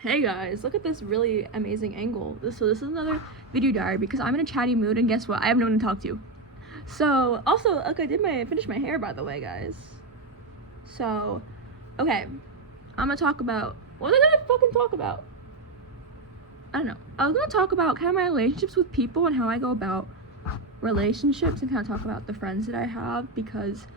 Hey guys, look at this really amazing angle. So this is another video diary because I'm in a chatty mood, and guess what? I have no one to talk to. So also, look, I finished my hair, by the way, guys. So, okay, I'm gonna talk about what was I gonna fucking talk about? I don't know. I was gonna talk about kind of my relationships with people and how I go about relationships, and kind of talk about the friends that I have, because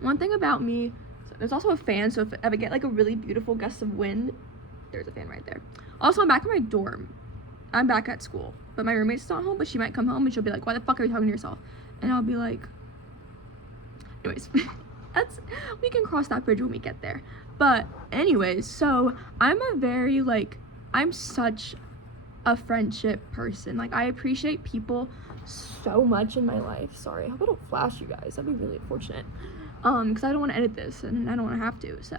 one thing about me, there's also a fan, so if I ever get like a really beautiful gust of wind, there's a fan right there. Also, I'm back in my dorm. I'm back at school, but my roommate's not home, but she might come home and she'll be like, why the fuck are you talking to yourself? And I'll be like, anyways, we can cross that bridge when we get there. But anyways, so I'm such a friendship person. Like, I appreciate people so much in my life. Sorry, I hope I don't flash you guys. That'd be really unfortunate. Because I don't want to edit this, and I don't want to have to. So,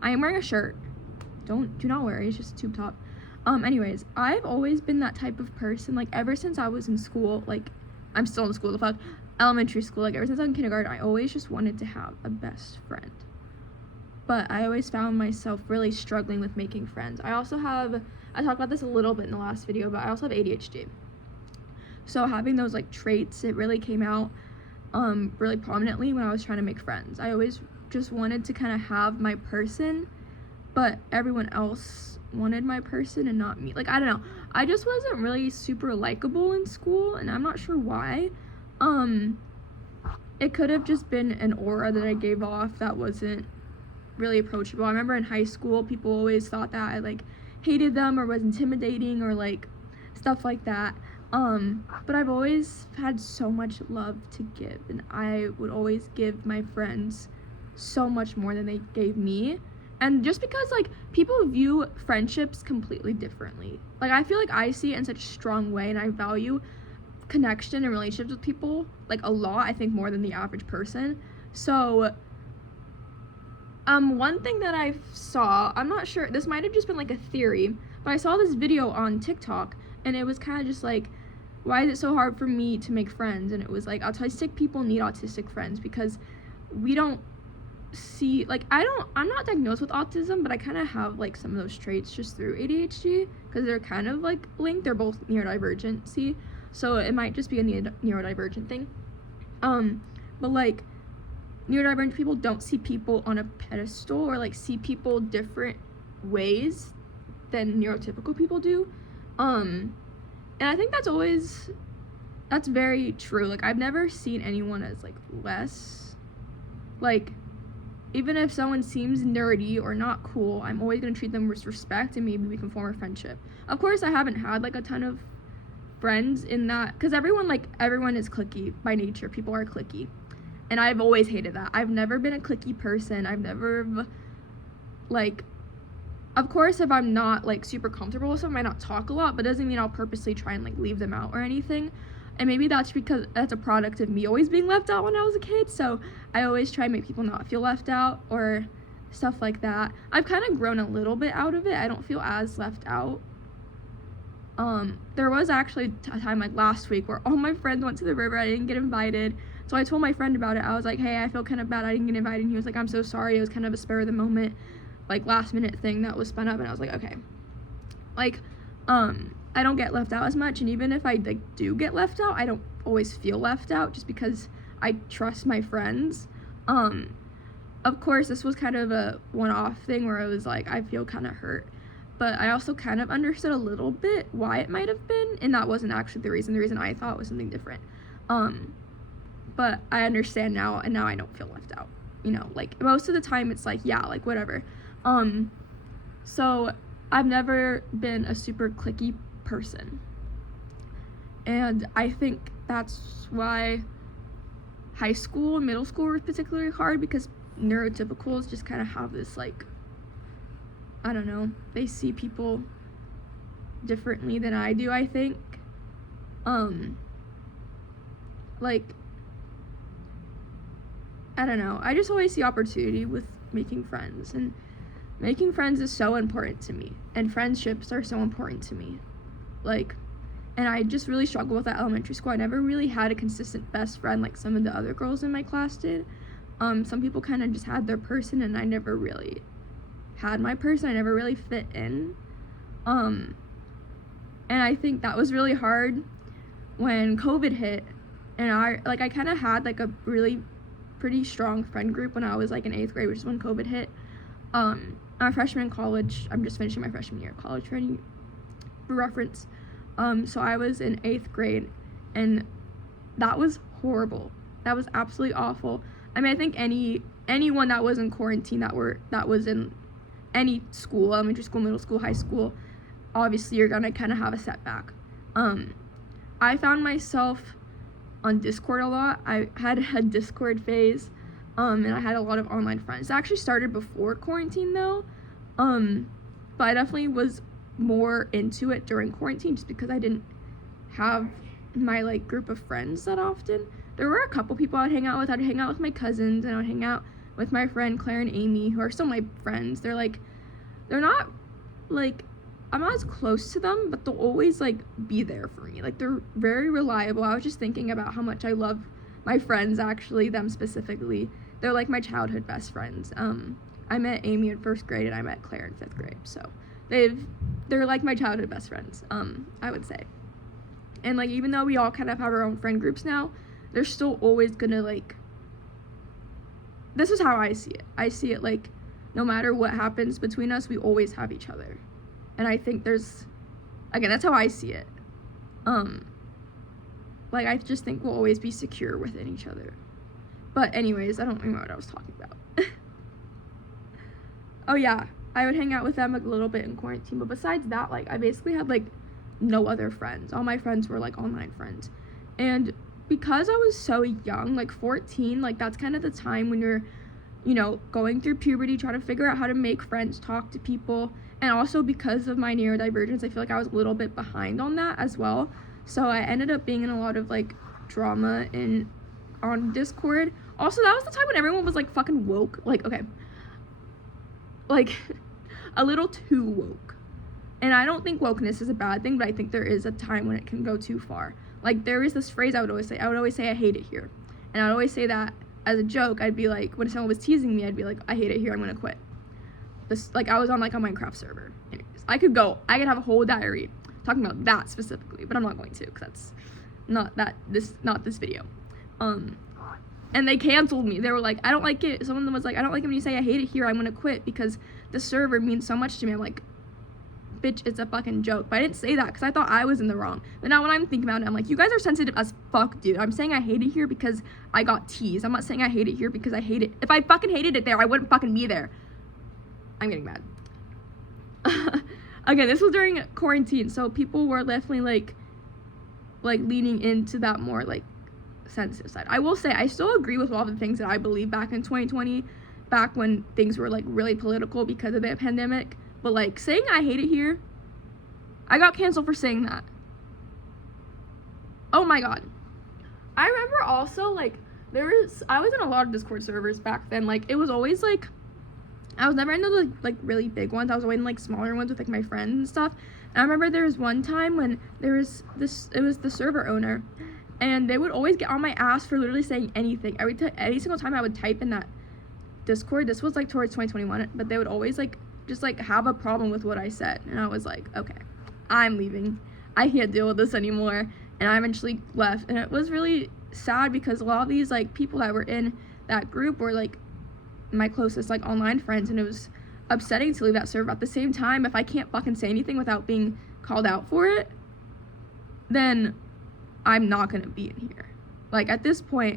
I am wearing a shirt. Do not worry. It's just a tube top. Anyways, I've always been that type of person. Like, ever since I was in school, like, I'm still in school, the fuck, elementary school. Like, ever since I was in kindergarten, I always just wanted to have a best friend. But I always found myself really struggling with making friends. I talked about this a little bit in the last video, but I also have ADHD. So having those like traits, it really came out really prominently when I was trying to make friends. I always just wanted to kind of have my person, but everyone else wanted my person and not me. Like, I don't know. I just wasn't really super likable in school, and I'm not sure why. It could have just been an aura that I gave off that wasn't really approachable. I remember in high school, people always thought that I like hated them or was intimidating or like stuff like that. But I've always had so much love to give, and I would always give my friends so much more than they gave me. And just because like people view friendships completely differently. Like, I feel like I see it in such a strong way, and I value connection and relationships with people like a lot, I think more than the average person. So one thing that I saw, I'm not sure, this might have just been like a theory, but I saw this video on TikTok, and it was kind of just like, why is it so hard for me to make friends? And it was like, autistic people need autistic friends because we don't see, like, I'm not diagnosed with autism, but I kind of have like some of those traits just through ADHD, because they're kind of like linked. They're both neurodivergent, so it might just be a neurodivergent thing. But like, neurodivergent people don't see people on a pedestal or like see people different ways than neurotypical people do. And I think that's very true. Like, I've never seen anyone as like less. Like, even if someone seems nerdy or not cool, I'm always gonna treat them with respect, and maybe we can form a friendship. Of course, I haven't had like a ton of friends in that, because everyone is cliquey by nature. People are cliquey, and I've always hated that. I've never been a cliquey person. I've never, like, of course, if I'm not like super comfortable with someone, I might not talk a lot, but it doesn't mean I'll purposely try and like leave them out or anything. And maybe that's because that's a product of me always being left out when I was a kid, so I always try and make people not feel left out or stuff like that. I've kind of grown a little bit out of it. I don't feel as left out. There was actually a time like last week where all my friends went to the river. I didn't get invited, so I told my friend about it. I was like, hey, I feel kind of bad I didn't get invited, and he was like, I'm so sorry. It was kind of a spur of the moment, like, last minute thing that was spun up. And I was like, okay, like, I don't get left out as much, and even if I like do get left out, I don't always feel left out, just because I trust my friends. Of course, this was kind of a one-off thing where it was like, I feel kind of hurt, but I also kind of understood a little bit why it might have been, and that wasn't actually the reason I thought was something different. But I understand now, and now I don't feel left out, like, most of the time it's like, yeah, like, whatever. So I've never been a super cliquey person, and I think that's why high school and middle school were particularly hard, because neurotypicals just kind of have this, like, I don't know, they see people differently than I do, I think. Like, I don't know, I just always see opportunity with making friends, and making friends is so important to me, and friendships are so important to me. Like, and I just really struggled with that elementary school. I never really had a consistent best friend like some of the other girls in my class did. Some people kind of just had their person, and I never really had my person. I never really fit in. And I think that was really hard when COVID hit, and I kind of had like a really pretty strong friend group when I was like in 8th grade, which is when COVID hit. I'm a freshman in college. I'm just finishing my freshman year of college for any reference. So I was in 8th grade, and that was horrible. That was absolutely awful. I mean, I think anyone that was in quarantine that was in any school, elementary school, middle school, high school, obviously you're gonna kind of have a setback. I found myself on Discord a lot. I had a Discord phase, and I had a lot of online friends. It actually started before quarantine though, but I definitely was more into it during quarantine just because I didn't have my like group of friends that often. There were a couple people I'd hang out with. I'd hang out with my cousins, and I would hang out with my friend Claire and Amy, who are still my friends. They're not like, I'm not as close to them, but they'll always like be there for me. Like, they're very reliable. I was just thinking about how much I love my friends, actually, them specifically. They're like my childhood best friends. I met Amy in 1st grade, and I met Claire in 5th grade. So they're like my childhood best friends, I would say. And like, even though we all kind of have our own friend groups now, they're still always gonna like, this is how I see it. I see it like, no matter what happens between us, we always have each other. And I think again, that's how I see it. Like, I just think we'll always be secure within each other. But anyways, I don't remember what I was talking about. Oh yeah, I would hang out with them a little bit in quarantine, but besides that, like, I basically had like no other friends. All my friends were like online friends. And because I was so young, like 14, like that's kind of the time when you're, you know, going through puberty, trying to figure out how to make friends, talk to people. And also because of my neurodivergence, I feel like I was a little bit behind on that as well. So I ended up being in a lot of like drama on Discord. Also, that was the time when everyone was like fucking woke. Like, okay, like a little too woke. And I don't think wokeness is a bad thing, but I think there is a time when it can go too far. Like, there is this phrase I would always say, I hate it here. And I would always say that as a joke. I'd be like, when someone was teasing me, I'd be like, I hate it here, I'm gonna quit. Like, I was on like a Minecraft server. Anyways, I could have a whole diary talking about that specifically, but I'm not going to, because that's not this video. And they canceled me. They were like, I don't like it. Someone was like, I don't like it when you say I hate it here, I'm gonna quit because the server means so much to me. I'm like, bitch, it's a fucking joke. But I didn't say that because I thought I was in the wrong. But now when I'm thinking about it, I'm like, you guys are sensitive as fuck, dude. I'm saying I hate it here because I got teased. I'm not saying I hate it here because I hate it. If I fucking hated it there, I wouldn't fucking be there. I'm getting mad. Again, this was during quarantine, so people were definitely like leaning into that more like sensitive side. I will say I still agree with all the things that I believe back in 2020, back when things were like really political because of the pandemic. But like, saying I hate it here, I got canceled for saying that. Oh my god. I remember also like I was in a lot of Discord servers back then. Like, it was always like, I was never into the like really big ones. I was always in like smaller ones with like my friends and stuff. And I remember there was one time when it was the server owner, and they would always get on my ass for literally saying anything. Every single time I would type in that Discord, this was like towards 2021, but they would always like just like have a problem with what I said. And I was like, okay, I'm leaving. I can't deal with this anymore. And I eventually left. And it was really sad because a lot of these like people that were in that group were like my closest like online friends, and it was upsetting to leave that server. At the same time, if I can't fucking say anything without being called out for it, then I'm not gonna be in here. Like, at this point,